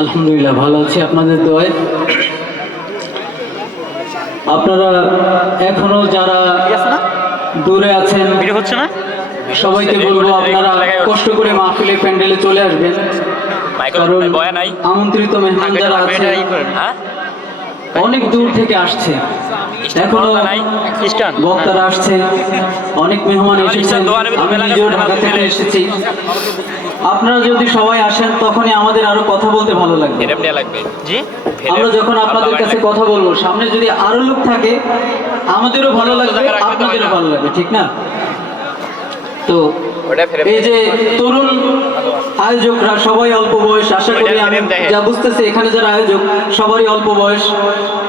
আলহামদুলিল্লাহ ভালো আছি আপনাদের দোয়ায়। আপনারা এখনো যারা দূরে আছেন হচ্ছে না, সবাইকে বলবো আপনারা কষ্ট করে মাহফিলে প্যান্ডেলে চলে আসবেন, কারণ আমন্ত্রিত মেহমান যারা আছে অনেক দূর থেকে আসছে, এখনো বক্তারা আসছে, অনেক মেহমান এসেছেন, আমি নিজেও ঢাকা থেকে এসেছি। আপনারা যদি সবাই আসেন তখনই আমাদের আরো কথা বলতে ভালো লাগবে। আমরা যখন আপনাদের কাছে কথা বলবো সামনে যদি আরো লোক থাকে আমাদেরও ভালো লাগবে, আপনাদেরও ভালো লাগবে, ঠিক না? তো এই যে তরুণ আয়োজকরা সবাই অল্প বয়স, আশা করি আমি যা বুঝতেছি এখানে যারা আয়োজক সবারই অল্প বয়স,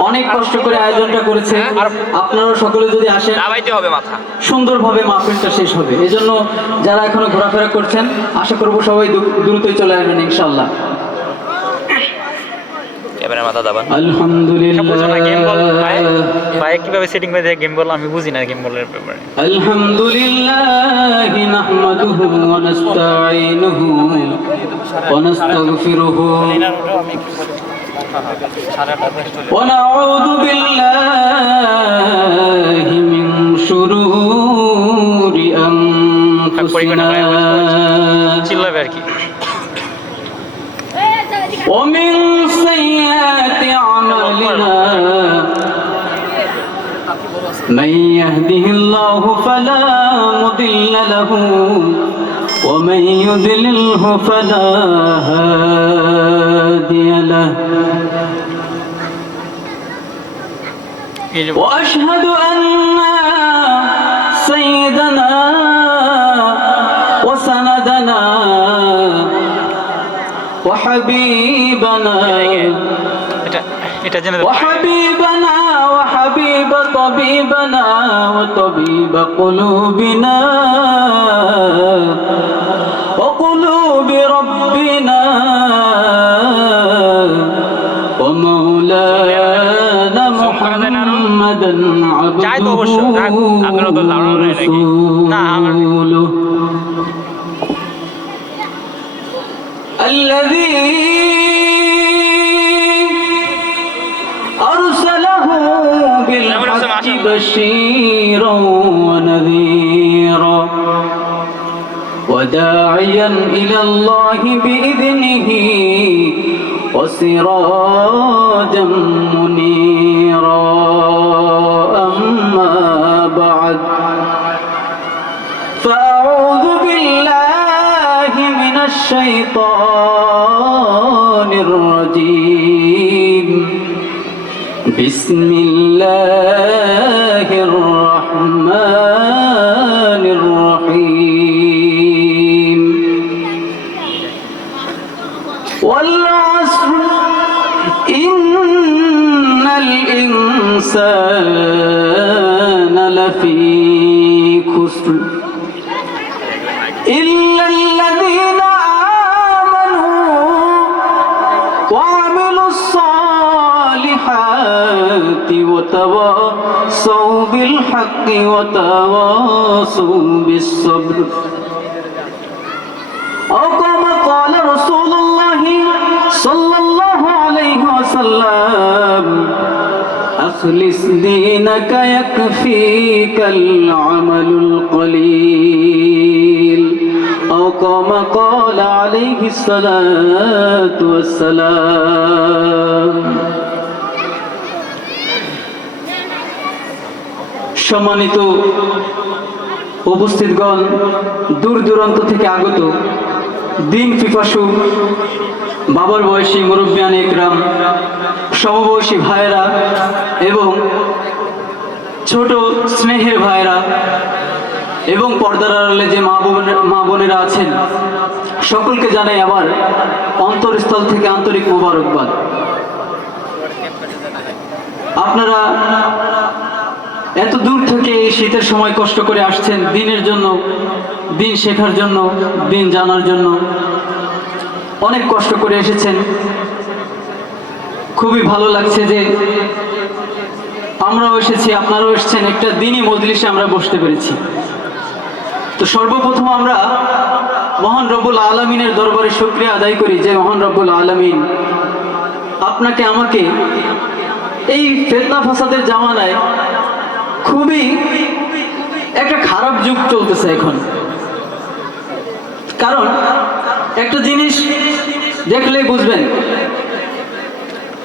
অনেক কষ্ট করে আয়োজনটা করেছে। আপনারা সকলে যদি আসেন সুন্দরভাবে মাহফিলটা শেষ হবে। এজন্য যারা এখনো ঘোরাফেরা করছেন আশা করবো সবাই দ্রুতই চলে আসবেন ইনশাআল্লাহ। কিভাবে সেটিং করে দেয় গেম বল আমি বুঝি না, গেম বলের ব্যাপারে। আলহামদুলিল্লাহ নাহমাদুহু ওয়া নাস্তাঈনুহু ওয়া নাস্তাগফিরুহু ওয়া নাউযু বিল্লাহি মিন শুরুরি আনফুসিনা চিল্লাবে আর কি। ومن سيئات أعمالنا من يهده الله فلا مضل له ومن يضلله فلا هادي له وأشهد أن سيدنا وسندنا وحبيبنا وحبيبنا وحبيب طبيبنا وطبيب قلوبنا وقلوب ربنا ومولانا محمدا عبده ورسوله الذي أرسله بالحق بشيرا ونذيرا وداعيا إلى الله بإذنه وسراجا منيرا أما بعد فأعوذ بالله من الشيطان الرجيم بسم الله الرحمن الرحيم والعصر إن الإنسان لفي خسر إلا الذين آمنوا وعملوا الصالحات وتواصوا بالحق وتواصوا بالصبر أو كما قال رسول الله صلى الله عليه وسلم أخلص دينك يكفيك العمل القليل أو كما قال عليه الصلاة والسلام। সম্মানিত উপস্থিতগণ, দূর দূরান্ত থেকে আগত দিন পিপাসু বাবার বয়সী মুরব্বিয়ান একরাম, সমবয়সী ভাইয়েরা এবং ছোট স্নেহের ভাইয়েরা এবং পর্দার আড়ালে যে মা বোনেরা আছেন সকলকে জানাই আমার অন্তরস্থল থেকে আন্তরিক মোবারকবাদ। আপনারা এত দূর থেকে এই শীতের সময় কষ্ট করে আসছেন দিনের জন্য, দিন শেখার জন্য, দিন জানার জন্য অনেক কষ্ট করে এসেছেন। খুবই ভালো লাগছে যে আমরাও এসেছি, আপনারাও এসেছেন, একটা দিনই মজলিসে আমরা বসতে পেরেছি। তো সর্বপ্রথম আমরা মহান রব্বুল আলামিনের দরবারে শুকরিয়া আদায় করি যে মহান রব্বুল আলামিন আপনাকে আমাকে এই ফিতনা ফাসাদের জামানায় খুবই একটা খারাপ যুগ চলতেছে এখন। কারণ একটা জিনিস দেখলেই বুঝবেন,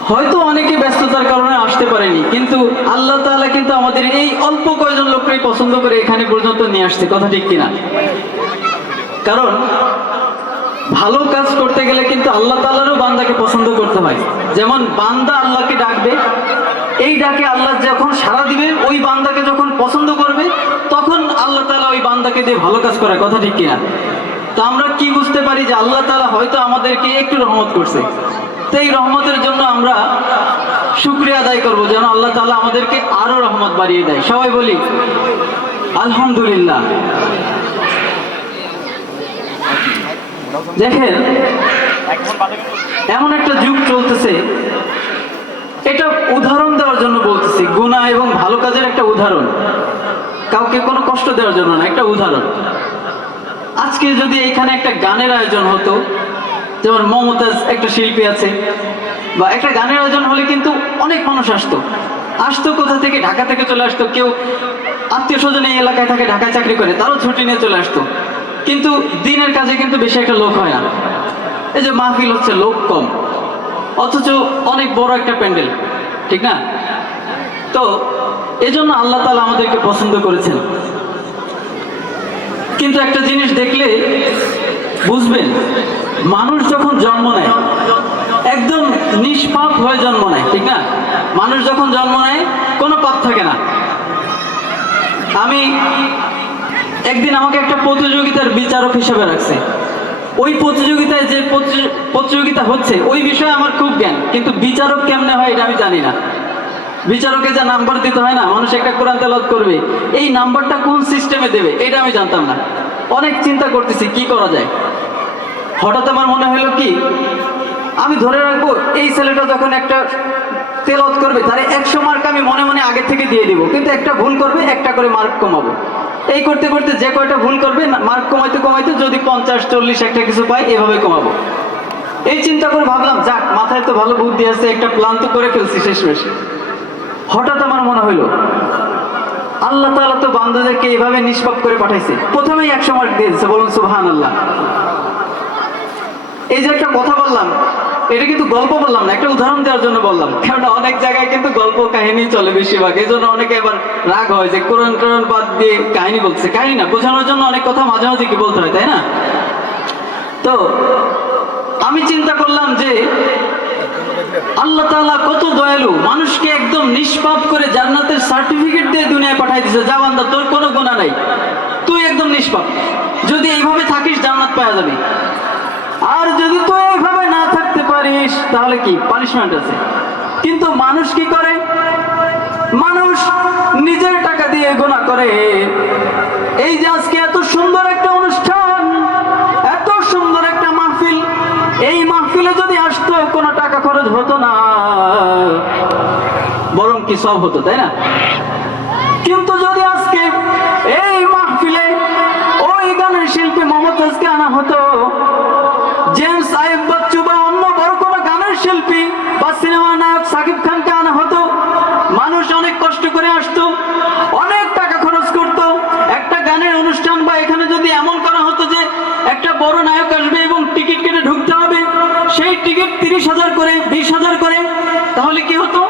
হয়তো অনেকে ব্যস্ততার কারণে আসতে পারেনি, কিন্তু আল্লাহ তাআলা কিন্তু আমাদের এই অল্প কয়েকজন লোককেই পছন্দ করে এখানে পর্যন্ত নিয়ে আসছে, কথা ঠিক কিনা? কারণ ভালো কাজ করতে গেলে কিন্তু আল্লাহ তাআলারও বান্দাকে পছন্দ করতে হয়। যেমন বান্দা আল্লাহকে ডাকবে, এই ডাকে আল্লাহ যখন সাড়া দিবে, ওই বান্দাকে যখন পছন্দ করবে, তখন আল্লাহ তাআলা ওই বান্দাকে দিয়ে ভালো কাজ করে, কথা ঠিক কিনা? তো আমরা কি বুঝতে পারি যে আল্লাহ তাআলা হয়তো আমাদেরকে একটু রহমত করছে, তো এই রহমতের জন্য আমরা শুকরিয়া আদায় করব, যেন আল্লাহ তাআলা আমাদেরকে আরো রহমত বাড়িয়ে দেয়। সবাই বলি আলহামদুলিল্লাহ। দেখেন এমন একটা যুগ চলতেছে, এটা উদাহরণ দেওয়ার জন্য বলতেছি, গুনাহ এবং ভালো কাজের একটা উদাহরণ, কাউকে কোনো কষ্ট দেওয়ার জন্য না, একটা উদাহরণ। আজকে যদি এখানে একটা গানের আয়োজন হতো, যেমন মমতাজ একটা শিল্পী আছে, বা একটা গানের আয়োজন হলে কিন্তু অনেক মানুষ আসতো কোথা থেকে? ঢাকা থেকে চলে আসতো, কেউ আত্মীয় স্বজন এই এলাকায় থাকে, ঢাকায় চাকরি করে, তারও ছুটি নিয়ে চলে আসতো। কিন্তু দিনের কাজে কিন্তু বেশি একটা লোক হয় না। এই যে মাহফিল হচ্ছে, লোক কম, অথচ অনেক বড় একটা প্যান্ডেল, ঠিক না? তো এজন্য আল্লাহ তাআলা আমাদেরকে পছন্দ করেছেন। কিন্তু একটা জিনিস দেখলে বুঝবেন, মানুষ যখন জন্ম নেয় একদম নিষ্পাপ হয়ে জন্ম নেয়, ঠিক না? মানুষ যখন জন্ম নেয় কোনো পাপ থাকে না। আমি একদিন আমাকে একটা প্রতিযোগিতার বিচারক হিসেবে রাখছে। ওই প্রতিযোগিতায় যে প্রতিযোগিতা হচ্ছে ওই বিষয়ে আমার খুব জ্ঞান, কিন্তু বিচারক কেমনে হয় এটা আমি জানি না। বিচারকে যা নাম্বার দিতে হয় না, মানুষ একটা কোরআন তেলাওয়াত করবে, এই নাম্বারটা কোন সিস্টেমে দেবে এটা আমি জানতাম না। অনেক চিন্তা করতেছি কি করা যায়। হঠাৎ আমার মনে হলো কি, আমি ধরে রাখবো এই ছেলেটা যখন একটা তেলাওয়াত করবে তারে 100 মার্ক আমি মনে মনে আগে থেকে দিয়ে দিব, কিন্তু একটা ভুল করবে একটা করে মার্ক কমাবো। এই করতে করতে যে কয়টা ভুল করবে মার্ক কমাইতে কমাইতে যদি 50 40 একটা কিছু পাই, এভাবে কমাবো। এই চিন্তা করে ভাবলাম, যাক মাথায় তো ভালো বুদ্ধি আছে, একটা প্ল্যান তো করে ফেলছি শেষমেশ। হঠাৎ আমার মনে হইলো, আল্লাহ তাআলা তো বান্দাদেরকে এইভাবে নিষ্পাপ করে পাঠাইছে, প্রথমেই 100 মার্ক দিয়ে দিচ্ছে, বলুন সুবহানাল্লাহ। এই যে একটা কথা বললাম, এটা কিন্তু গল্প বললাম না, একটা উদাহরণ দেওয়ার জন্য বললাম। কারণ অনেক জায়গায় কিন্তু গল্প কাহিনী চলে বেশিরভাগ, এই জন্য অনেকে এবার রাগ হয় যে কোরআন টোরআন বাদ দিয়ে কাহিনী বলছে। কাহিনী না, বোঝানোর জন্য অনেক কথা মাঝে মাঝে কি বলতে হয়, তাই না? তো আমি চিন্তা করলাম যে আল্লাহ তাআলা কত দয়ালু, মানুষকে একদম নিষ্পাপ করে জান্নাতের সার্টিফিকেট দিয়ে দুনিয়ায় পাঠাই দিয়েছে। যা বান্দা, তোর কোনো গুনাহ নাই, তুই একদম নিষ্পাপ, যদি এইভাবে থাকিস জান্নাত পাওয়া যাবে। আর যদি তুই এইভাবে না থাকতে পারিস তাহলে কি পানিশমেন্ট আছে। কিন্তু মানুষ কি করে? মানুষ নিজের টাকা দিয়ে গুনাহ করে। এই যে আজকে এত সুন্দর একটা অনুষ্ঠান, এত সুন্দর একটা মাহফিল, এই মাহফিলে যদি আসতো কোনো টাকা খরচ হতো না, বরং কি সব হতো, তাই না? কিন্তু যদি আজকে এই মাহফিলে ওই গানের শিল্পী মমতাজকে আনা হতো, জেমস আইয়ুব বাচ্চু বা অন্য বড় কোনো গানের শিল্পী বা সিনেমা নায়ক সাকিব খানকে আনা হতো, মানুষ অনেক কষ্ট করে আসতো, অনেক টাকা খরচ করতো। একটা গানের অনুষ্ঠান বা এখানে যদি এমন করা হতো যে একটা বড় নায়ক আসবে এবং টিকিট কেটে ঢুকতে হবে, সেই টিকিট 30,000 করে 20,000 করে, তাহলে কি হতো?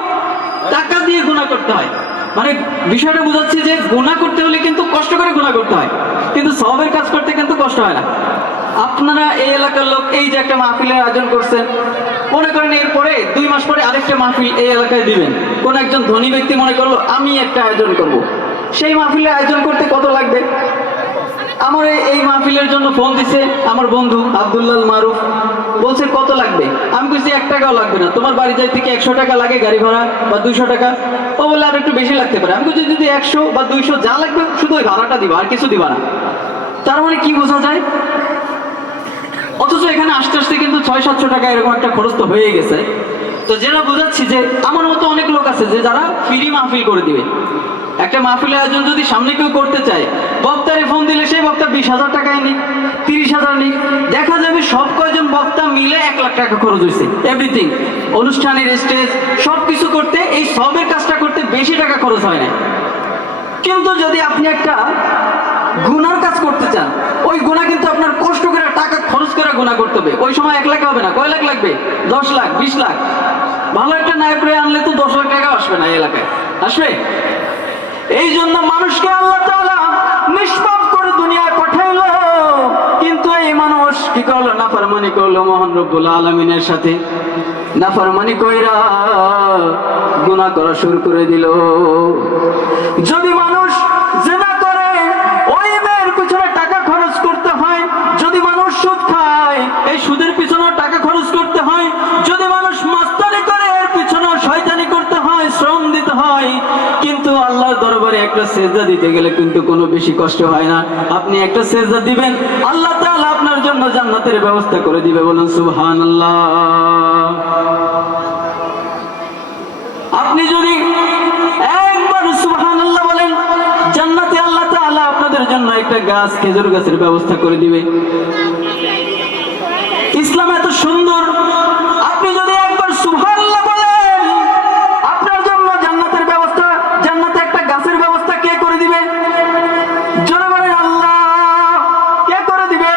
টাকা দিয়ে গুনাহ করতে হয়। মানে বিষয়টা বোঝাচ্ছি যে গুনাহ করতে হলে কিন্তু কষ্ট করে গুনাহ করতে হয়, কিন্তু সওয়াবের কাজ করতে কিন্তু কষ্ট হয় না। আপনারা এই এলাকার লোক, এই যে একটা মাহফিলের আয়োজন করছেন, মনে করেন এরপরে 2 মাস পরে আরেকটা মাহফিল এই এলাকায় দিবেন। কোন একজন ধনী ব্যক্তি মনে করলো আমি একটা আয়োজন করব, সেই মাহফিলের আয়োজন করতে কত লাগবে? আমার এই মাহফিলের জন্য ফোন দিছে আমার বন্ধু আব্দুল্লাহ মারুফ, বলছে কত লাগবে? আমি বলছি 1 টাকাও লাগবে না, তোমার বাড়ি যাইতে কি 100 টাকা লাগে গাড়ি ভাড়া বা 200 টাকা? ও বলে আর একটু বেশি লাগতে পারে। আমি বলছি যদি 100 বা 200 যা লাগবে শুধু ওই ভাড়াটা দিবা, আর কিছু দিবা না। তার মানে কি বোঝা যায়? অথচ এখানে আসতে আসতে কিন্তু 600-700 টাকা এরকম একটা খরচ তো হয়ে গেছে। তো যেটা বোঝাচ্ছি যে আমার মতো অনেক লোক আছে যে যারা ফ্রি মাহফিল করে দিবে। একটা মাহফিলের আয়োজন যদি সামনে কেউ করতে চায়, বক্তারে ফোন দিলে সেই বক্তা 20,000 টাকায় নিক, 30,000 নিক, দেখা যাবে সব কয়জন বক্তা মিলে 1 লাখ টাকা খরচ হয়েছে। এভরিথিং, অনুষ্ঠানের স্টেজ সবকিছু করতে, এই সবের কাজটা করতে বেশি টাকা খরচ হয় না। কিন্তু যদি আপনি একটা গুনার কাজ করতে চান, ওই গুনাহ কিন্তু আপনার কষ্ট করে টাকা খরচ করে গুনাহ করতে হবে। ওই সময় 1 লাখ হবে না, কয় লাখ লাগবে? 10 লাখ, 20 লাখ। ভালো একটা নায়ক আনলে তো 10 লাখ টাকা আসবে না, এলাকায় আসবে। এই জন্য মানুষকে আল্লাহ তাআলা নিষ্পাপ করে দুনিয়ায় পাঠাইলো, কিন্তু এই মানুষ কি করলো? নাফরমানি করলো মহান রব্বুল আলামিনের সাথে। নাফরমানি কইরা গুনাহ করা শুরু করে দিল। যদি মানুষ জিনা করে, ওই মেয়ের পিছনে টাকা খরচ করতে হয়। যদি মানুষ সুদ খায়, এই সুদের পিছনেও টাকা খরচ করতে হয়। যদি মানুষ মাস্তানি করে, এর পিছনেও শয়তানি করতে হয়, শ্রম দিতে হয়। কিন্তু আল্লাহর দরবারে একটা সেজদা দিতে গেলে কিন্তু কোনো বেশি কষ্ট হয় না। আপনি একটা সেজদা দিবেন, আল্লাহ তাআলা আপনার জন্য জান্নাতের ব্যবস্থা করে দিবে। বলুন সুবহানাল্লাহ। আপনি যদি একবার সুবহানাল্লাহ বলেন, জান্নাতে আল্লাহ তাআলা আপনাদের জন্য একটা গাছ, খেজুর গাছের ব্যবস্থা করে দিবে। ইসলাম এত সুন্দর, আপনি যদি একবার সুবহানাল্লাহ বলেন, আপনার জন্য জান্নাতের ব্যবস্থা, জান্নাতে একটা গাছের ব্যবস্থা কে করে দিবে? জোরে বলেন আল্লাহ। কে করে দিবে?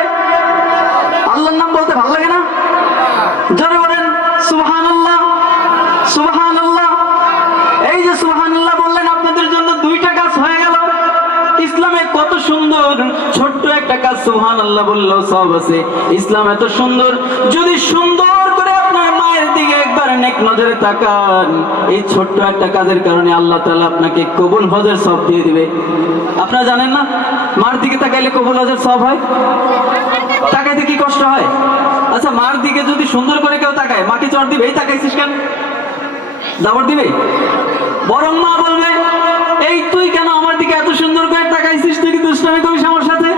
আল্লাহর নাম বলতে ভালো লাগে না? জোরে বলেন সুবহানাল্লাহ, সুবহানাল্লাহ। এই যে সুবহানাল্লাহ বললেন, আপনাদের জন্য 2টা গাছ হয়ে গেল। ইসলামে কত সুন্দর, ছোট্ট একটা কাজ সুবহানাল্লাহ বললেও সব আছে। ইসলাম এত সুন্দর, যদি সুন্দর করে আপনার মায়ের দিকে একবার নেক নজরে তাকান, এই ছোট্ট একটা কাজের কারণে আল্লাহ তাআলা আপনাকে কবুল হজের সব দিয়ে দিবে। আপনারা জানেন না, মার দিকে তাকাইলে কবুল হজের সব হয়? তাকাইতে কি কষ্ট হয়? আচ্ছা, মার দিকে যদি সুন্দর করে কেউ তাকায়, মাকে চড় দিবে, এই তাকাইছিস কেন? দাবড় দিবে? বরং মা বলবে, এই তুই কেন আমার দিকে এত সুন্দর করে তাকাইছিস? তুই কি দুষ্টামি করিস আমার সাথে?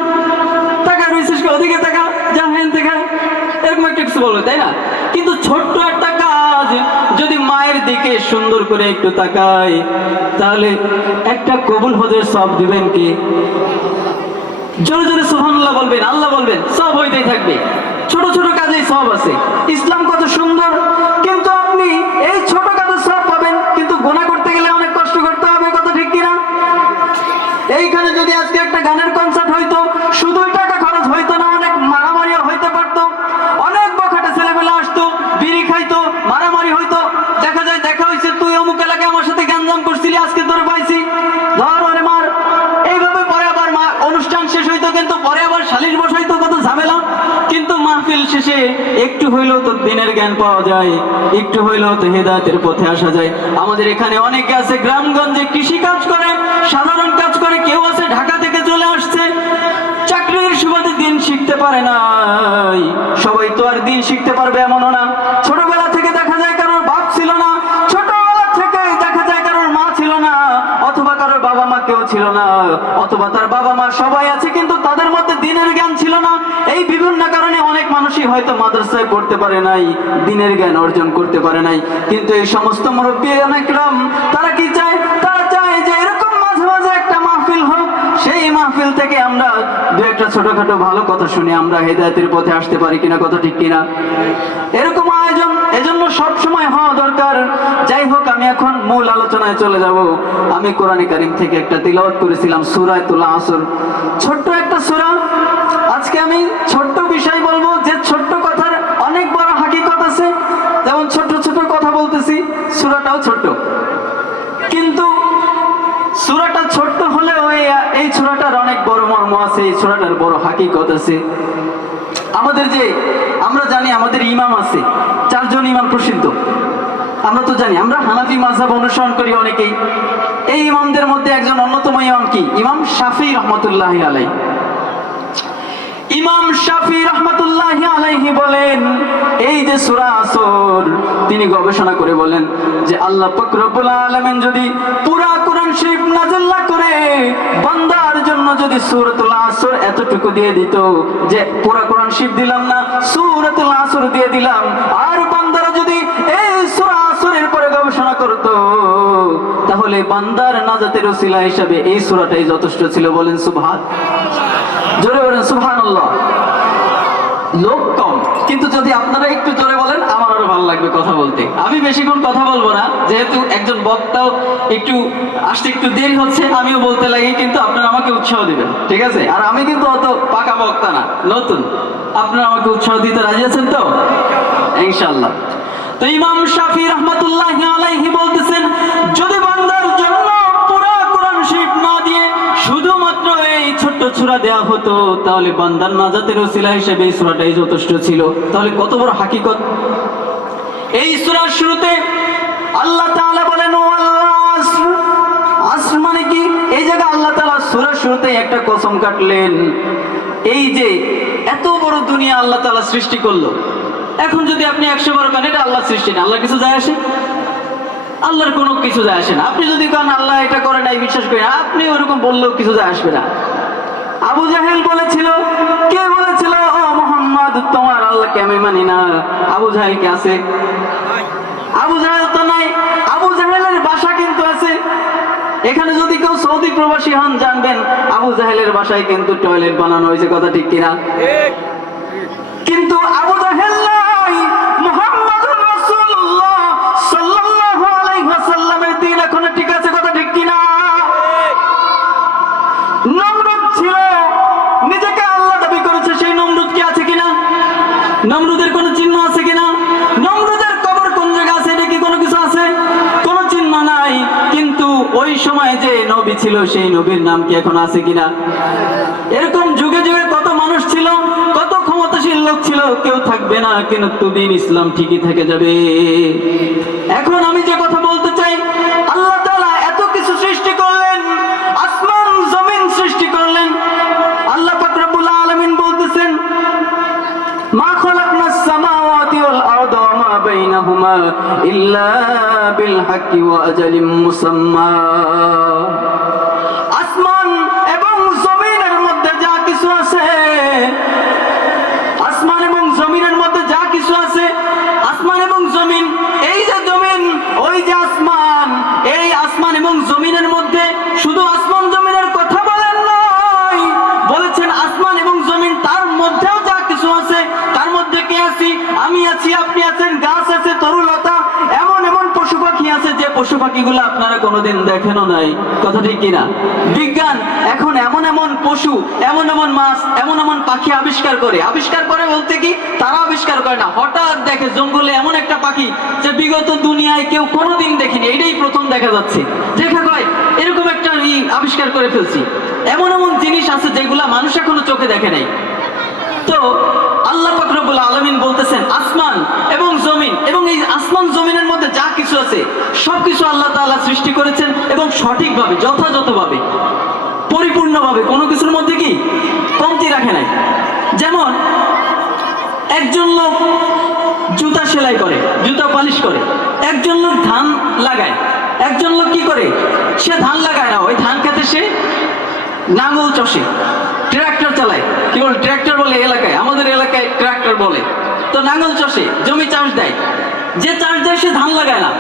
তাকা রয়েছিস, ওদিকে তাকা, যা হেন দেখা, এরকম একটা কিছু বলবে, তাই না? কিন্তু ছোট্ট একটা কাজ যদি মায়ের দিকে সুন্দর করে একটু তাকায়, তাহলে একটা কবুল হজের সব দিবেন কি? জোরে জোরে সুবহানাল্লাহ বলবেন, আল্লাহ বলবেন, সব হইতেই থাকবে। ছোট ছোট কাজেই সব আছে। ইসলাম কত সুন্দর, কিন্তু আপনি এই ছোট কাজে সব পাবেন, কিন্তু গুনাহ করতে গেলে অনেক কষ্ট করতে হবে। কথা ঠিক কিনা? এইখানে যদি আজকে একটা গানের কনসার্ট হইতো, শুধুই টাকা খরচ হইতো না, অনেক মারামারিও হইতে পারতো। অনেক বখাটে ছেলেমেলে আসতো, বিড়ি খাইতো, মারামারি হইতো। দেখা যায়, দেখা হয়েছে, তুই অমুক এলাকায় আমার সাথে গ্যাঞ্জাম করছিলি, আজকে তোর পাইছি, ধর ওরে মার। এইভাবে পরে আবার অনুষ্ঠান শেষ হইতো, কিন্তু পরে আবার সালিশ বসাইতো, কত ঝামেলা। কিন্তু মাহফিল শেষে একটু হইলেও তো দিনের জ্ঞান পাওয়া যায়, একটু হইলেও তো হেদায়েতের পথে আসা যায়। আমাদের এখানে অনেকে আছে গ্রামগঞ্জে কৃষি কাজ করে, সাধারণ কাজ করে। কেউ আছে ঢাকা থেকে চলে আসছে, চাকরির সুবাদে দিন শিখতে পারে নাই। সবাই তো আর দিন শিখতে পারবে এমনও না। ছোটবেলা থেকে দেখা যায় কারোর বাপ ছিল না, ছোটবেলা থেকে দেখা যায় কারোর মা ছিল না, অথবা কারোর বাবা মা কেউ ছিল না, অথবা তার বাবা মা সবাই আছে কিন্তু তাদের মধ্যে দিনের জ্ঞান ছিল না। এই বিভিন্ন কারণে অনেক মানুষই হয়তো মাদ্রাসায় পড়তে পারে নাই, দিনের জ্ঞান অর্জন করতে পারে নাই। কিন্তু এই সমস্ত মুরব্বী অনেকরাম, তারা কি চায়? তারা চায় যে এরকম মাঝে মাঝে একটা মাহফিল হোক, সেই মাহফিল থেকে আমরা দু একটা ছোটখাটো ভালো কথা শুনে আমরা হেদায়েতের পথে আসতে পারি কিনা। কথা ঠিক কিনা? এরকম আয়োজন এজন্য সব সময় হওয়া দরকার। যাই হোক, আমি এখন মূল আলোচনায় চলে যাব। আমি কোরআনে কারীম থেকে একটা তিলাওয়াত করেছিলাম, সূরাতুল আসর, ছোট্ট একটা সূরা। আজকে আমি ছোট্ট বিষয় বলবো, যে ছোট্ট কথার অনেক বড় হাকিকত আছে। যেমন ছোট্ট ছোট্ট কথা বলতেছি, সূরাটাও ছোট্ট, কিন্তু সূরাটা ছোট্ট হলেও এই সূরাটার অনেক বড় মর্ম আছে, এই সূরাটার বড় হাকিকত আছে। আমাদের যে আমরা জানি আমাদের ইমাম আছে, 4 জন ইমাম প্রসিদ্ধ। আমরা তো জানি, আমরা হানাফি মাযহাব অনুসরণ করি অনেকেই। এই ইমামদের মধ্যে একজন অন্যতম ইমাম কি? ইমাম শাফিঈ রাহমাতুল্লাহি আলাইহি। ইমাম শাফিঈ রাহমাতুল্লাহি আলাইহি বলেন, এই যে সূরা আসর, তিনি গবেষণা করে বলেন যে আল্লাহ পাক রব্বুল আলামিন যদি পুরা কোরআন শরীফ নাযিল না করে বান্দার জন্য যদি সূরাতুল আসর এতটুকু দিয়ে দিত, যে পুরা কোরআন শরীফ দিলাম না, সূরাতুল আসর দিয়ে দিলাম, আর বান্দারা যদি এই সূরা তাহলে বান্দার নাজাতের ওসিলা হিসাবে এই সূরাটাই যথেষ্ট ছিল। বলেন সুবহান, জোরে বলেন সুবহানাল্লাহ। লোক কম, কিন্তু যদি আপনারা একটু জোরে বলেন আমার আরো ভালো লাগবে কথা বলতে। আমি বেশিক্ষণ কথা বলবো না, যেহেতু একজন বক্তাও একটু আসতে একটু দেরি হচ্ছে, আমিও বলতে লাগি, কিন্তু আপনারা আমাকে উৎসাহ দিবেন, ঠিক আছে? আর আমি কিন্তু অত পাকা বক্তা না, নতুন। আপনারা আমাকে উৎসাহ দিতে রাজি আছেন তো? ইনশাআল্লাহ। তো ইমাম শাফি রাহমাতুল্লাহি আলাইহি বলতেছেন, যদি বান্দার জন্য পুরো কোরআন শরীফ না দিয়ে শুধুমাত্র এই ছোট্ট সূরা দেয়া হতো, তাহলে বান্দার নাজাতের ওসিলা হিসেবে এই সূরাটাই যথেষ্ট ছিল। তাহলে কত বড় হাকিকত! এই সূরার শুরুতে আল্লাহ তাআলা বলেন ওয়াল আসর। আসর মানে কি? এই জায়গায় আল্লাহ তাআলা সূরার শুরুতে একটা কসম কাটলেন। এই যে এত বড় দুনিয়া আল্লাহ তাআলা সৃষ্টি করলো, এখন যদি আপনি 100 বার কেন, এটা আল্লাহর সৃষ্টি না, আল্লাহর কিছু যায় আসে? আল্লাহর কোনো কিছু যায় আসে না। আপনি যদি কেন আল্লাহ এটা করে নাই, বিশ্বাস করেন, আপনি ওরকম বললেও কিছু যায় আসবে না। আবু জাহেল বলেছিল, কে বলেছিল ও মুহাম্মদ তোমার আল্লাহকে আমি মানি না? আবু জাহেল কে আছে? আবু জাহেল তো নাই। আবু জাহেলের বাসা কিন্তু আছে। এখানে যদি কেউ সৌদি প্রবাসী হন, জানবেন আবু জাহেলের বাসায় কিন্তু টয়লেট বানানো হয়েছে, কথা ঠিক কিনা? কিন্তু আবু জাহেল নাই, মুহাম্মদুর রাসূলুল্লাহ সাল্লাল্লাহু আলাইহি ওয়াসাল্লামের দিন এখনো ঠিক আছে, কথা ঠিক কিনা? নমরুদ ছিল, নিজেকে আল্লাহ দাবি করেছে, সেই নমরুদ কি আছে কিনা? নমরুদের কোনো চিহ্ন আছে কিনা? নমরুদের কবর কোন জায়গায় আছে, এটা কি কোনো কিছু আছে? কোনো চিহ্ন নাই। কিন্তু ওই সময় যে নবী ছিল, সেই নবীর নাম কি এখন আছে কিনা? এরকম যুগে যুগে কত মানুষ ছিল, কত ক্ষমতাশীল লোক ছিল, কেউ থাকবে না, কিন্তু দিন ইসলাম ঠিকই থেকে যাবে। এখন আমি যে কথা বলতে চাই, আল্লাহ তাআলা এত কিছু সৃষ্টি করলেন, আসমান জমিন সৃষ্টি করলেন। আল্লাহ পাক রব্বুল আলামিন বলতেছেন, মা খালাকনাস সামাওয়াতি ওয়াল আরদা ওয়া মা বাইনাহুমা ইল্লা বিল হাক্কি ওয়া আজালিম মুসাম্মা। আসমান এবং জমিনের মধ্যে যা কিছু আছে, আসমান এবং জমিনের মধ্যে যা কিছু আছে, আসমান এবং জমিন, এই যে জমিন, ওই যে আসমান, এই আসমান এবং জমিনের মধ্যে শুধু আসমান জমিনের কথা বলেন নাই, বলেছেন আসমান এবং জমিন তার মধ্যেও যা কিছু আছে, তার মধ্যে কে আছি? আমি আছি, আপনি আছেন, গাছ আছে, তরুলতা, এমন এমন পশু পাখি আছে যে পশু পাখিগুলো আপনারা কোনোদিন দেখেনও নাই, কথা ঠিক কিনা? বিজ্ঞান এখন এমন এমন পশু, এমন এমন মাছ, এমন এমন পাখি আবিষ্কার করে। আবিষ্কার করে বলতে কি, তারা আবিষ্কার করে না, হঠাৎ দেখে জঙ্গলে এমন একটা পাখি যে বিগত দুনিয়ায় কেউ কোনোদিন দেখেনি, এটাই প্রথম দেখা যাচ্ছে। দেখা কয় এরকম একটা আবিষ্কার করে ফেলছি। এমন এমন জিনিস আছে যেগুলা মানুষ এখনো চোখে দেখে নাই। তো আল্লাহ পাক রব্বুল আলামিন বলতেছেন, আসমান এবং জমিন, এবং এই আসমান জমিনের মধ্যে যা কিছু আছে সবকিছু আল্লাহ তাআলা সৃষ্টি করেছেন, এবং সঠিকভাবে, যথাযথভাবে, পরিপূর্ণভাবে, কোনো কিছুর মধ্যে কি কমতি রাখে নাই। যেমন একজন লোক জুতা সেলাই করে, জুতা পালিশ করে, একজন লোক ধান লাগায়, একজন লোক কি করে, সে ধান লাগায় না, ওই ধান খেতে সে নাঙ্গল চষে, ট্রাক্টর চালায়, কি বলে ট্রাক্টর বলে এলাকায়, আমাদের এলাকায় ট্রাক্টর বলে। তো নাঙ্গল চষে, জমি চাষ দেয়, যে চাষ দেয় সে ধান লাগায় না।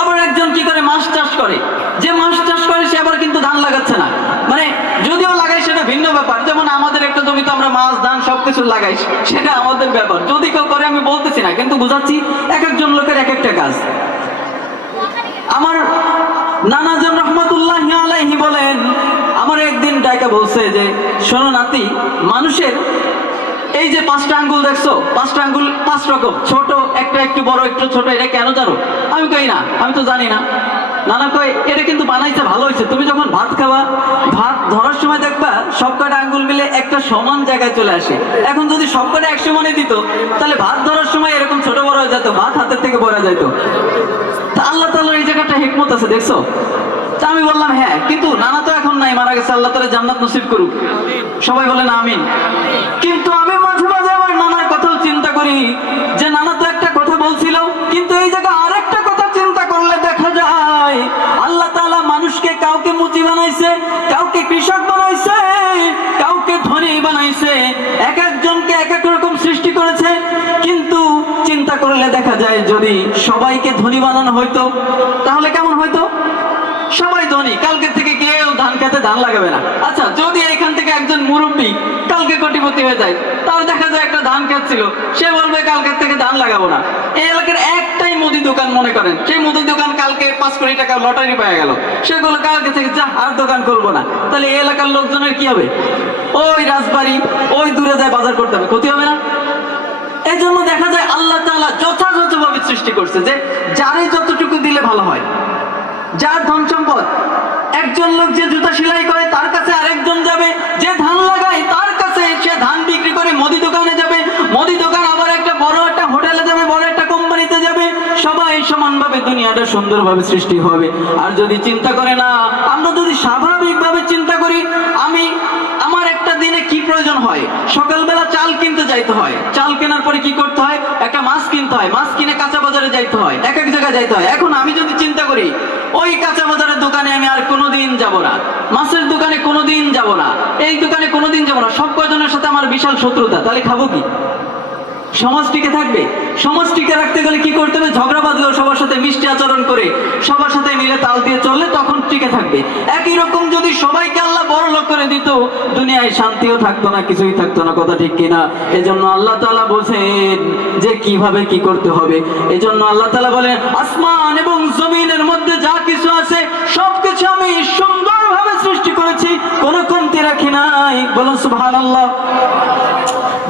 আবার একজন কি করে, মাছ চাষ করে, যে মাছ চাষ করে সে আবার কিন্তু ধান লাগাচ্ছে না, মানে যদিও লাগাই সেটা ভিন্ন ব্যাপার। যেমন আমাদের একটা জমিতে আমরা মাছ, ধান সবকিছু লাগাই, সেটা আমাদের ব্যাপার, যদি কেউ করে আমি বলতেছি না, কিন্তু বুঝাচ্ছি এক একজন লোকের এক একটা কাজ। আমার নানাজন রহমতুল্লাহি আলাইহি বলেন, আমার একদিন ডাইকা বলছে যে, শোনো নাতি, মানুষের এই যে 5টা আঙ্গুল দেখছো, 5টা আঙ্গুল 5 রকম, ছোট একটা, একটু বড়, একটু ছোট, এটা কেন জানো? আমি কই না, আমি তো জানি না। নানা কয় এটা কিন্তু বানাইছে ভালো হয়েছে, তুমি যখন ভাত খাবা, ভাত ধরার সময় দেখবা সবকটা আঙ্গুল মিলে একটা সমান জায়গায় চলে আসে। এখন যদি সবকটা এক সমানে দিত, তাহলে ভাত ধরার সময় এরকম ছোট বড় হয়ে যেত, ভাত হাতের থেকে পড়ে যেত। তা আল্লাহ তাআলার এই জায়গাটা হিকমত আছে, দেখছো? তা আমি বললাম হ্যাঁ, কিন্তু নানা তো এখন নাই, মারা গেছে, আল্লাহ তাআলা জান্নাত নসিব করুক, সবাই বলেন আমিন। কিন্তু আমি মাঝে মাঝে আমার নানার কথাও চিন্তা করি, যে নানা তো একটা কথা বলছিল, কিন্তু এই জায়গায় আরেকটা কথা চিন্তা করলে দেখা যায় আল্লাহ তাআলা মানুষকে কাউকে মুচি বানাইছে, কাউকে কৃষক বানাইছে, কাউকে ধনী বানাইছে, এক একজনকে এক এক রকম সৃষ্টি করেছে। কিন্তু চিন্তা করলে দেখা যায় যদি সবাইকে ধনী বানানো হইতো তাহলে কেমন হইতো? সবাই ধনী, কালকে থেকে কেউ ধান খেতে ধান লাগাবে না। আচ্ছা, যদি এখান থেকে একজন মুরব্বী কালকে কোটিপতি হয়ে যায়, তার দেখা যায় একটা ধান ক্ষেত ছিল, সে বলবে কালকে থেকে ধান লাগাবো না। এই এলাকার একটাই মুদি দোকান মনে করেন, সেই মুদি দোকান কালকে 5 কোটি টাকা লটারি পেয়ে গেল, সেগুলো কালকে থেকে যা আর দোকান করবো না, তাহলে এই এলাকার লোকজনের কি হবে? ওই রাজবাড়ি ওই দূরে যায় বাজার করতে হবে, ক্ষতি হবে না? এই জন্য দেখা যায় আল্লাহ তাআলা যথাযথভাবে সৃষ্টি করছে যে যারই যতটুকু দিলে ভালো হয়। যার ধন সম্পদ, একজন লোক যে জুতা সেলাই করে তার কাছে আরেকজন যাবে, যে ধান লাগায় তার কাছে সে ধান বিক্রি করে মুদি দোকানে যাবে, মুদি দোকান আবার একটা বড় একটা হোটেলে যাবে, বড় একটা কোম্পানিতে যাবে, সবাই সমানভাবে দুনিয়াটা সুন্দরভাবে সৃষ্টি হবে। আর যদি চিন্তা করে না, আমরা যদি স্বাভাবিকভাবে চিন্তা করি, আমার একটা দিনে কি প্রয়োজন হয়? সকালবেলা চাল কিনতে যাইতে হয়, চাল কেনার পরে কি করতে হয়? একটা মাছ কিনতে হয়, মাছ কিনে কাঁচা বাজারে যাইতে হয়, এক এক জায়গায় যাইতে হয়। এখন আমি যদি চিন্তা করি ওই কাঁচা বাজারের দোকানে আমি আর কোনোদিন যাব না, মাছের দোকানে কোনোদিন যাব না, এই দোকানে কোনোদিন যাব না, সব কয়জনের সাথে আমার বিশাল শত্রুতা, তাহলে খাবো কি? সমাজ টিকে থাকবে? সমাজ টিকে রাখতে গেলে কি করতে হবে? ঝগড়া বাঁধলেও সবার সাথে মিষ্টি আচরণ করে সবার সাথে মিলে তাল দিয়ে চললে তখন টিকে থাকবে। একই রকম যদি সবাইকে আল্লাহ বড় লোক করে দিত, দুনিয়ায় শান্তিও থাকতো না, কিছুই থাকতো না, কথা ঠিক কিনা? এজন্য আল্লাহ তাআলা বলেন যে কিভাবে কি করতে হবে। এজন্য আল্লাহ তাআলা বলেন, আসমান এবং জমিনের মধ্যে যা কিছু আছে সবকিছু আমি সুন্দরভাবে সৃষ্টি করেছি, কোনো কমতি রাখি নাই। বলুন সুবহানাল্লাহ।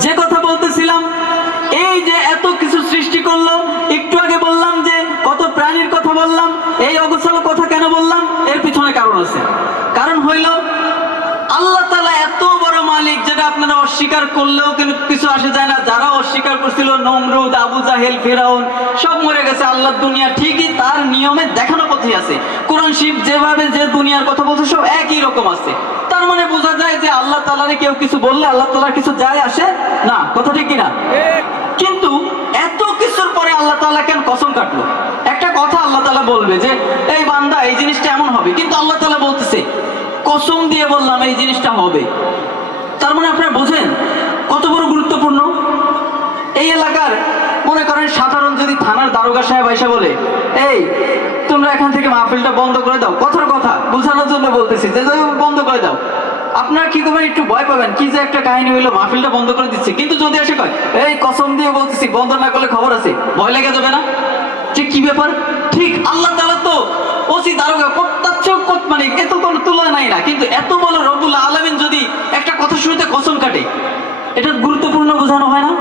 যে কথা বলতেছিলাম, এই যে এত কিছু সৃষ্টি করলো, একটু আগে বললাম যে কত প্রাণীর কথা বললাম, এই অগোছালো কথা কেন বললাম? এর পিছনে কারণ আছে। কারণ হইল আল্লাহ তাআলা এত বড় মালিক, যেটা আপনারা অস্বীকার করলেও কিন্তু কিছু আসে যায় না। যারা অস্বীকার করছিল, নমরুদ, আবু জাহেল, ফিরাউন, সব মরে গেছে। আল্লাহর দুনিয়া ঠিকই তার নিয়মে দেখানো পথে আছে। কোরআন শরীফ যেভাবে যে দুনিয়ার কথা বলছে সব একই রকম আছে। তার মানে বোঝা যায় যে আল্লাহ তাআলারে কেউ কিছু বললে আল্লাহ তাআলার কিছু যায় আসে না, কথা ঠিক কিনা? কিন্তু এত কিছুর পরে আল্লাহ তাআলা কেন কসম কাটলো? একটা কথা আল্লাহ তাআলা বলবে যে এই বান্দা এই জিনিসটা এমন হবে, কিন্তু আল্লাহ তাআলা বলতেছে কসম দিয়ে বললাম এই জিনিসটা হবে। তার মানে আপনারা বোঝেন কত বড় গুরুত্বপূর্ণ। এই এলাকার মনে করেন সাধারণ যদি থানার দারোগা সাহেব আইসা বলে, এই তোমরা এখান থেকে মাহফিলটা বন্ধ করে দাও, কথার কথা বোঝানোর জন্য বলতেছি যে বন্ধ করে দাও, আপনারা কি করবেন? একটু ভয় পাবেন, কি যে একটা কাহিনী হইলো, মাহফিলটা বন্ধ করে দিচ্ছে। কিন্তু যদি এসে কয় এই কসম দিয়ে বলতেছি বন্ধ না করলে খবর আছে, ভয় লেগে যাবে না? ঠিক কি ব্যাপার? ঠিক আল্লাহ তাআলা তো ওসি দারোগা মানে এত কোনো তুলনা নাই না, কিন্তু এত বড় রব্বুল আলামিন যদি একটা কথা শুনতে কসম কাটে, এটা গুরুত্বপূর্ণ বোঝানো হয় না?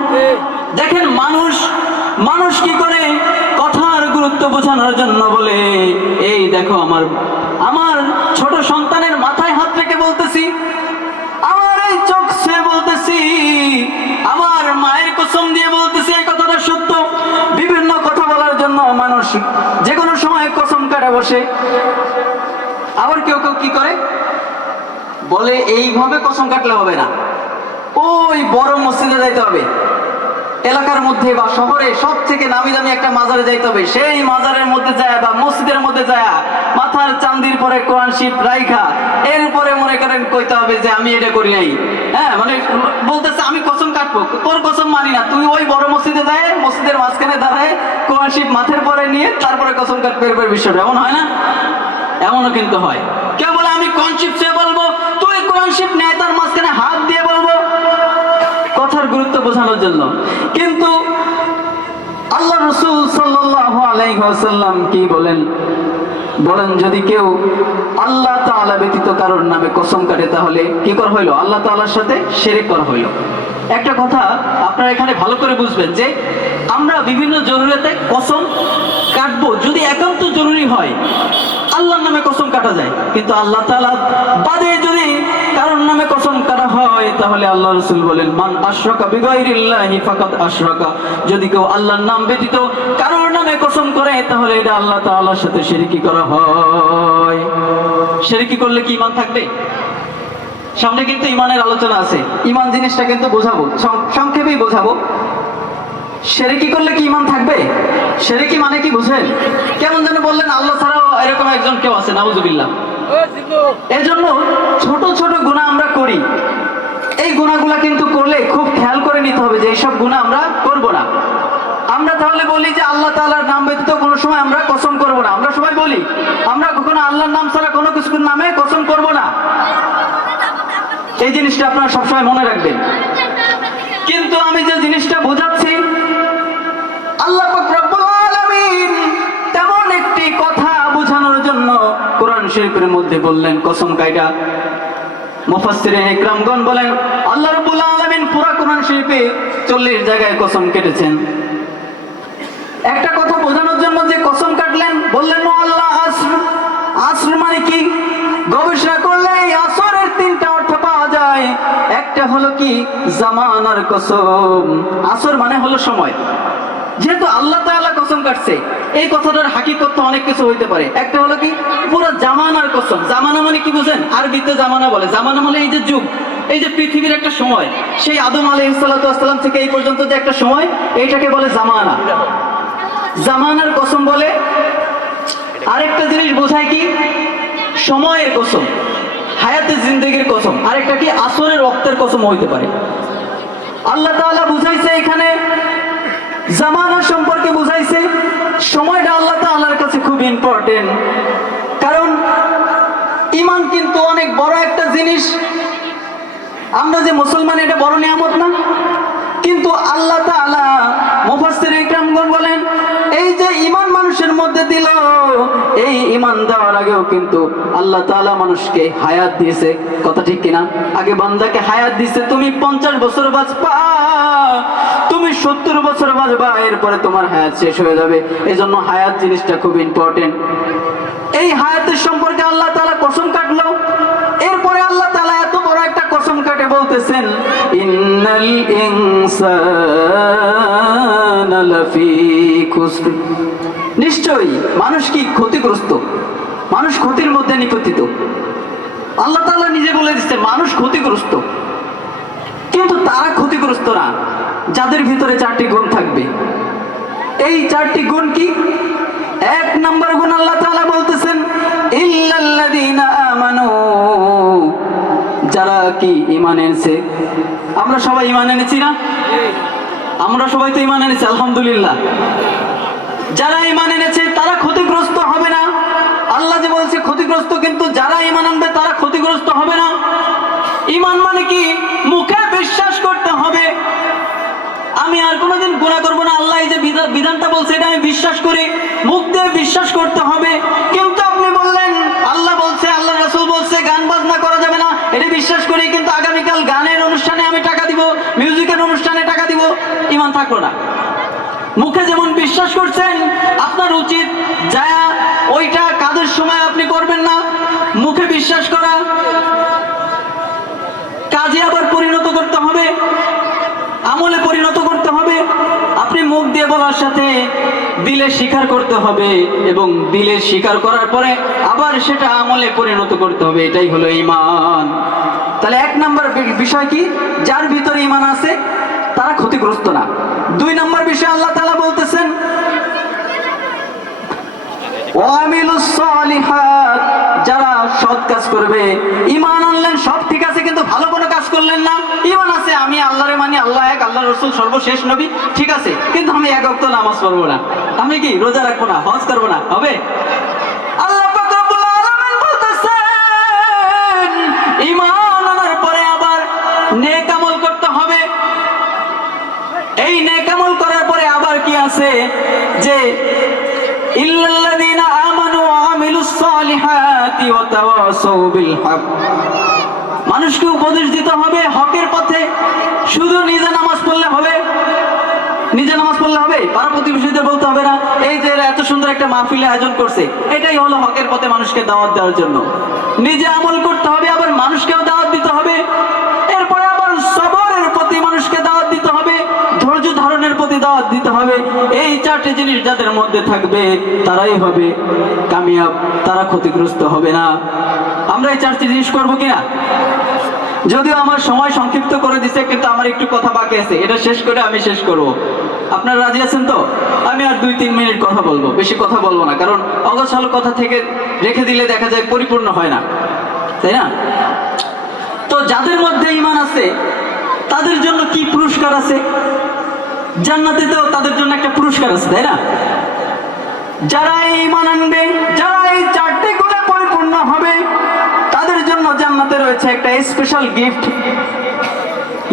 দেখেন মানুষ কি করে কথার গুরুত্ব বোঝানোর জন্য বলে, এই দেখো আমার ছোট সন্তানের মাথায় হাত রেখে বলতেছি, আমার এই চোখ সে বলতেছি, আমার মায়ের কসম দিয়ে বলতেছি এই কথাটা সত্য। বিভিন্ন কথা বলার জন্য মানুষ যে কোনো সময় কসম কাটে বসে। আবার কেউ কেউ কি করে বলে, এইভাবে কসম কাটলে হবে না, ওই বড় মসজিদে যাইতে হবে, এলাকার মধ্যে বা শহরে সব থেকে নামি দামি একটা মাজারে যাইতে হবে, সেই মাজারের মধ্যে যায় বা মসজিদের মধ্যে যায় মাথার চান্দির পরে কোরআন শরীফ রাইখা এরপরে মনে করেন কইতে হবে যে আমি এটা করি নাই। হ্যাঁ, মানে বলতেছে আমি কসম কাটবো, তোর কসম মানি না, তুই ওই বড় মসজিদে যায় মসজিদের মাঝখানে দাঁড়ায় কোরআন শরীফ মাথার পরে নিয়ে তারপরে কসম কাটবে, এরপরে বিষয়টা এমন হয় না? এমনও কিন্তু হয়। কেউ বলে আমি কোরআন শরীফ সে বলবো, তুই কোরআন শরীফ নেয় তার মাঝখানে হাত দিয়ে বলবো, কথার গুরুত্ব বোঝানোর জন্য। কিন্তু আল্লাহ রাসূল সাল্লাল্লাহু আলাইহি ওয়াসাল্লাম কি বলেন? যদি কেউ আল্লাহ তাআলা ব্যতীত কারোর নামে কসম কাটে তাহলে কি করা হইলো? আল্লাহ তাআলার সাথে শিরক করা হইলো। একটা কথা আপনারা এখানে ভালো করে বুঝবেন যে আমরা বিভিন্ন জরুরিতে কসম কাটবো যদি একান্ত জরুরি হয়, আল্লাহর নামে কসম কাটা যায়। কিন্তু আল্লাহ তাআলা বাদে যদি কারোর নামে কসম কাটা হয় তাহলে আল্লাহ রাসূল বলেন, মান আশরাকা বিগাইরিল্লাহি ফাকাদ আশরাকা, যদি কেউ আল্লাহর নাম ব্যতীত কারোর নামে কসম করে তাহলে এটা আল্লাহ তাআলার সাথে শিরকি করা হয়। শিরকি করলে কি ঈমান থাকবে? সামনে কিন্তু ঈমানের আলোচনা আছে, ঈমান জিনিসটা কিন্তু বোঝাবো, সংক্ষেপেই বোঝাবো। শিরকি করলে কি ঈমান থাকবে? শিরকি মানে কি বুঝেন? কেমন যেন বললেন আল্লাহ ছাড়াও এরকম একজন কেউ আছে, নাউজুবিল্লাহ। এজন্য ছোট ছোট গুনাহ আমরা করি, এই গুনাহগুলা কিন্তু করলে খুব খেয়াল করে নিতে হবে যে এইসব গুনাহ আমরা করব না। আমরা তাহলে বলি যে আল্লাহ তাআলার নাম ব্যতীত কোনো সময় সময় আমরা কসম করব না। আমরা সবাই বলি আমরা কখনো আল্লাহর নাম ছাড়া কোনো কিছুর নামে কসম করব না। এই জিনিসটা আপনারা সবসময় মনে রাখবেন। কিন্তু আমি যে জিনিসটা বোঝাচ্ছি, আল্লাহ পাক রব্বুল আলামিন তেমন একটি কথা বোঝানোর জন্য কোরআন শরীফের মধ্যে বললেন কসম কায়দা। মুফাসসিরিন ইকরামগণ বলেন আল্লাহ রাব্বুল আলামিন পুরো কোরআন শরীফে 40 জায়গায় কসম কেটেছেন। একটা কথা বোঝানোর জন্য যে কসম কাটলেন, বললেন আল্লাহ আসর। আসর মানে কি? গবেষণা করলে এই আসরের 3টা অর্থ পাওয়া যায়। একটা হলো কি জামানার কসম, আসর মানে হলো সময়। যেহেতু আল্লাহ তাআলা কসম কাটছে, এই কথাটার হাকিকত তো অনেক কিছু হইতে পারে। একটা হলো কি পুরো জামানার কসম। জামানা মানে কি বুঝেন? আরবিতে জামানা বলে। জামানা মানে এই যে যুগ, এই যে পৃথিবীর একটা সময়, সেই আদম আলাইহিস সালাতু ওয়াস সালাম থেকে এই পর্যন্ত যে একটা সময়, এইটাকে বলে জামানা। জামানার কসম বলে। আরেকটা জিনিস বোঝায় কি সময়ের কসম, হায়াতে জিন্দেগির কসম। আরেকটা কি আসরের ওয়াক্তের কসম হইতে পারে। আল্লাহ তাআলা বুঝাইছে এখানে জামানা সম্পর্কে বুঝাইছে। সময়টা আল্লাহ তাআলার কাছে খুব ইম্পর্টেন্ট, কারণ ঈমান কিন্তু অনেক বড় একটা জিনিস। আমরা যে মুসলমান, এটা বড় নিয়ামত না? কিন্তু আল্লাহ তাআলা মুফাসসিরিন ইকরামগণ বলেন এই যে ঈমান মানুষের মধ্যে দিল, এই ঈমান দেওয়ার আগেও কিন্তু আল্লাহ তাআলা মানুষকে হায়াত দিয়েছে। কথা ঠিক কিনা? আগে বান্দাকে হায়াত দিয়েছে, তুমি 50 বছর বাঁচবা, তুমি 70 বছর বাঁচবা, এরপরে তোমার হায়াত শেষ হয়ে যাবে। এজন্য হায়াত জিনিসটা খুব ইম্পর্টেন্ট। এই হায়াতের সম্পর্কে আল্লাহ তাআলা কসম কাটলো। এরপরে আল্লাহ তাআলা এত বড় একটা কসম কাটে বলতেছেন ইন্নাল ইনসানা লাফি খুসর। নিশ্চয়ই মানুষ কি ক্ষতিগ্রস্ত, মানুষ ক্ষতির মধ্যে নিপতিত। আল্লাহ তাআলা নিজে বলে দিচ্ছে মানুষ ক্ষতিগ্রস্ত। কিন্তু তারা ক্ষতিগ্রস্ত না যাদের ভিতরে 4টি গুণ থাকবে। এই 4টি গুণ কি? 1 নম্বর গুণ আল্লাহ তাআলা বলতেছেন ইল্লাল্লাযীনা আমানু, যারা কি ঈমান এনেছে। আমরা সবাই ঈমান এনেছি না? আমরা সবাই তো ঈমান এনেছি আলহামদুলিল্লাহ। যারা ঈমান এনেছে তারা ক্ষতিগ্রস্ত হবে না। আল্লাহ যে বলছে ক্ষতিগ্রস্ত, কিন্তু যারা ঈমান আনবে তারা ক্ষতিগ্রস্ত হবে না। ঈমান মানে কি? মুখে বিশ্বাস করতে হবে আমি আর কোনোদিন গুনাহ করব না, আল্লাহ এই যে বিধানটা বলছে এটা আমি বিশ্বাস করি, মুখ দিয়ে বিশ্বাস করতে হবে। কিন্তু আপনি বললেন আল্লাহ বলছে, আল্লাহ রাসূল বলছে গান বাজনা করা যাবে না, এটা বিশ্বাস করি, কিন্তু আগামীকাল গানের অনুষ্ঠানে আমি টাকা দিব, মিউজিকের অনুষ্ঠানে টাকা দিব, ঈমান থাকলো না। মুখে যেমন বিশ্বাস করছেন, আপনার উচিত যায় ওইটা কাজের সময় আপনি করবেন না। মুখে বিশ্বাস করা কাজে আবার পরিণত করতে হবে, আমলে পরিণত করতে হবে। আপনি মুখ দিয়ে বলার সাথে দিলে স্বীকার করতে হবে, এবং দিলে স্বীকার করার পরে আবার সেটা আমলে পরিণত করতে হবে। এটাই হলো ঈমান। তাহলে 1 নম্বর বিষয় কি? যার ভিতরে ঈমান আছে তারা ক্ষতিগ্রস্ত না। 2 নম্বর বিষয় আল্লাহ তাআলা বলতেছেন ওয়ামিলুস সালিহাত, যারা সৎ কাজ করবে। ঈমান আনলেন সব ঠিক আছে, কিন্তু ভালো কোনো কাজ করলেন না। ঈমান আছে আমি আল্লাহরে মানি, আল্লাহ এক, আল্লাহ রাসূল সর্বশেষ নবী, ঠিক আছে, কিন্তু আমি 1 ওয়াক্ত নামাজ পড়বো না, আমি কি রোজা রাখবো না, হজ করবো না, হবে? আল্লাহ পাক রব্বুল আলামিন বলতেছেন ঈমান আনার পরে আবার নেক আমল করতে হবে। এই নেক আমল করার পরে আবার কি আছে যে ইল্লাল্লাযীনা আমানু ওয়া আমিলুস সালিহাতি ওয়া তাওয়াসাউ বিল হক। মানুষকে উপদেশ দিতে হবে হকের পথে। শুধু নিজে নামাজ পড়লে হবে? নিজে নামাজ পড়লে হবে? পাড়া প্রতিবেশীদের বলতে হবে না এই যে এত সুন্দর একটা মাহফিল আয়োজন করছে, এটাই হলো হকের পথে মানুষকে দাওয়াত দেওয়ার জন্য। নিজে আমল করতে হবে, আবার মানুষকেও দাওয়াত দিতে হবে। এরপরে আবার সবরের প্রতি মানুষকে দাওয়াত দিতে হবে, ধৈর্য ধারণের প্রতি দাওয়াত দিতে হবে। এই 4টি জিনিস যাদের মধ্যে থাকবে তারাই হবে কামিয়াব, তারা ক্ষতিগ্রস্ত হবে না। আমরা এই 4টি জিনিস করবো কিনা? যদিও আমার সময় সংক্ষিপ্ত করে দিছে, কিন্তু আমার একটু কথা বাকি আছে, এটা শেষ করে আমি শেষ করব। আপনারা রাজি আছেন তো? আমি আর 2-3 মিনিট কথা বলবো, বেশি কথা বলবো না, কারণ অগোছালো কথা থেকে রেখে দিলে দেখা যায় পরিপূর্ণ হয় না, তাই না? তো যাদের মধ্যে ঈমান আছে তাদের জন্য কি পুরস্কার আছে? জান্নাতে তো তাদের জন্য একটা পুরস্কার আছে, তাই না? যারা ঈমান আনবে, যারা এই চারটি গুণে পরিপূর্ণ হবে, তাদের জন্য জান্নাতে রয়েছে একটা স্পেশাল গিফট।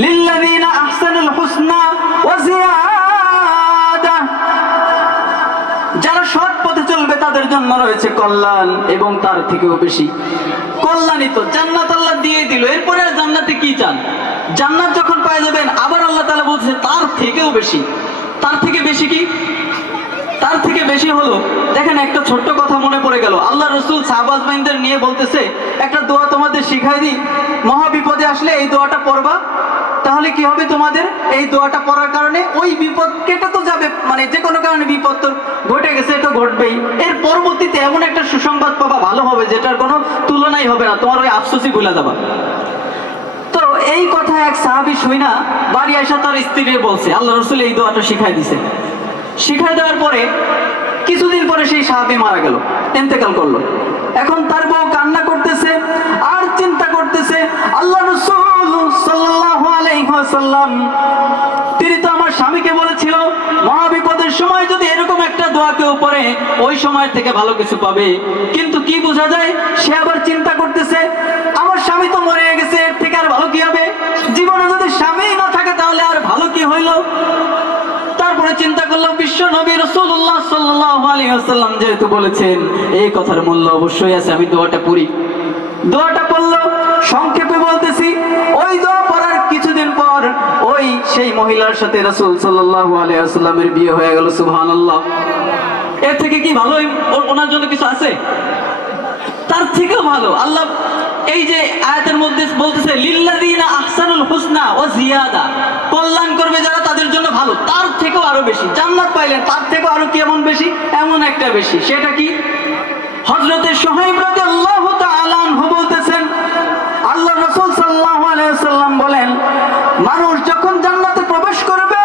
লিল্লাযীনা আহসানুল হুসনা ওয়া জিয়াদা। যারা সৎ পথে চলবে তাদের জন্য রয়েছে কল্যাণ এবং তার থেকেও বেশি। কল্যাণিত জান্নাত আল্লাহ দিয়ে দিল, এরপরে আর জান্নাতে কি চান? জান্নাত যখন পেয়ে যাবেন আবার আল্লাহ তাআলা বলছে তার থেকেও বেশি। তার থেকে বেশি কি? তার থেকে বেশি হলো, দেখেন একটা ছোট্ট কথা মনে পড়ে গেল। আল্লাহ রাসূল সাহাবা আজমাইনদের নিয়ে বলতেছে, একটা দোয়া তোমাদের শিখাই দিই, মহা বিপদে আসলে এই দোয়াটা পড়বা, তাহলে কি হবে? তোমাদের এই দোয়াটা পড়ার কারণে ওই বিপদ কেটে তো যাবে, মানে যে কোনো কারণে বিপদ তো ঘটে গেছে, এটা ঘটবেই, এর পরবর্তীতে এমন একটা সুসংবাদ পাবা, ভালো হবে, যেটার কোনো তুলনাই হবে না, তোমার ওই আফসোসই ভুলে যাবা। তো এই কথা এক সাহাবী শুইনা বাড়ি আইসা তার স্ত্রীকে বলছে, আল্লাহ রাসূল এই দোয়াটা শিখাই দিছে। শিখাই দেওয়ার পরে কিছুদিন পরে সেই সাহাবী মারা গেল, ইন্তেকাল করলো। এখন তার বউ কান্না করতেছে আর চিন্তা করতেছে, আল্লাহ রাসূল সাল্লাল্লাহু আলাইহি ওয়াসাল্লাম তিনি তো আমার স্বামীকে বলেছিল মহা বিপদের সময় যদি এরকম একটা দোয়া কেউ পড়ে ওই সময় থেকে ভালো কিছু পাবে। কিন্তু কি বোঝা যায়, সে আবার চিন্তা করতেছে আমার স্বামী তো মরে গেছে, এর থেকে আর ভালো কি হবে? জীবনে যদি স্বামী না থাকে তাহলে আর ভালো কি হইল? তারপরে চিন্তা করলো, বিশ্ব নবী রাসূলুল্লাহ সাল্লাল্লাহু আলাইহি ওয়াসাল্লাম যেহেতু বলেছেন এই কথার মূল্য অবশ্যই আছে, আমি দোয়াটা পড়ি। দোয়াটা পড়লো, সংক্ষেপে বলতেছি, ওই দোয়া পড়ার কিছুদিন পর ওই সেই মহিলার সাথে রাসূল সাল্লাল্লাহু আলাইহি ওয়াসাল্লামের বিয়ে হয়ে গেল। সুবহানাল্লাহ। এর থেকে কি ভালো ওনার জন্য কিছু আছে? তার থেকেও ভালো। আল্লাহ এই যে আয়াতের মধ্যে বলতেছে লিল্লাযীনা আহসানুল হুসনা ওয়া জিয়াদা, কল্যাণ করবে যারা তাদের জন্য ভালো, তার থেকেও আরো বেশি। জান্নাত পাইলেন, তার থেকেও আরো কেমন বেশি? এমন একটা বেশি। সেটা কি? হযরতে সুহাইব রাদিয়াল্লাহু তাআলা আনহু বলতেছেন, আল্লাহ রাসূল সাল্লাল্লাহু আলাইহি ওয়াসাল্লাম বলেন, মানুষ যখন জান্নাতে প্রবেশ করবে,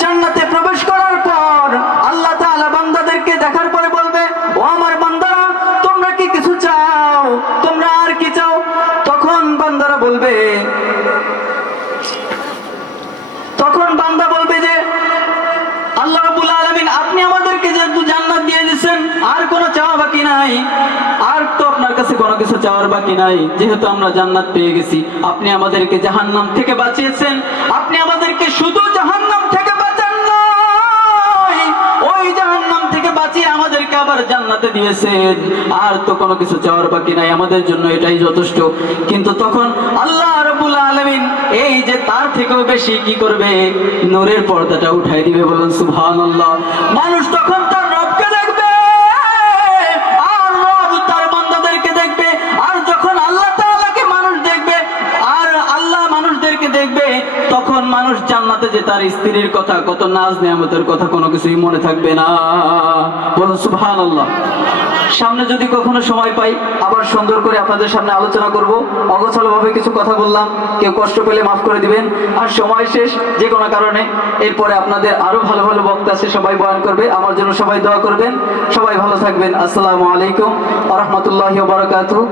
জান্নাতে প্রবেশ করার পর আল্লাহ তাআলা বান্দাদেরকে দেখার পরে বলবে, ও আমার বান্দারা তোমরা কি কিছু চাও? তোমরা আর কি চাও? তখন বান্দারা বলবে, তখন বান্দা বলবে যে আল্লাহ রাব্বুল আলামিন আপনি আমাদেরকে যেহেতু জান্নাত দিয়ে দিয়েছেন আর কোনো চাওয়া বাকি নাই, আর তো আপনার কাছে কোনো কিছু চাওয়ার বাকি নাই, যেহেতু আমরা জান্নাত পেয়ে গেছি। আপনি আমাদেরকে জাহান্নাম থেকে বাঁচিয়েছেন, আপনি আমাদেরকে শুধু জাহান্নাম থেকে বাঁচান নাই, ওই জাহান্নাম থেকে বাঁচিয়ে আমাদেরকে আবার জান্নাতে দিয়েছেন, আর তো কোনো কিছু চাওয়ার বাকি নাই, আমাদের জন্য এটাই যথেষ্ট। কিন্তু তখন আল্লাহ রাব্বুল আলামিন এই যে তার থেকেও বেশি কি করবে? নূরের পর্দাটা উঠাই দিবে। বলুন সুবহানাল্লাহ। মানুষ তখন তার রবকে দেখবে আর রব তার বান্দাদেরকে দেখবে, আর যখন আল্লাহ তাআলাকে মানুষ দেখবে আর আল্লাহ মানুষদেরকে দেখবে, তখন মানুষ জান্নাতে যে তার স্ত্রীর কথা, কত নাজ নেয়ামতের কথা কোনো কিছুই মনে থাকবে না। বলুন সুবহানাল্লাহ। সামনে যদি কখনো সময় পাই আবার সুন্দর করে আপনাদের সামনে আলোচনা করব। অগোছালোভাবে কিছু কথা বললাম, কেউ কষ্ট পেলে মাফ করে দিবেন। আর সময় শেষ যে কোনো কারণে, এরপরে আপনাদের আরো ভালো ভালো বক্তা আছে, সবাই বয়ান করবে। আমার জন্য সবাই দোয়া করবেন। সবাই ভালো থাকবেন। আসসালামু আলাইকুম ওয়া রাহমাতুল্লাহি ওয়া বারাকাতুহু।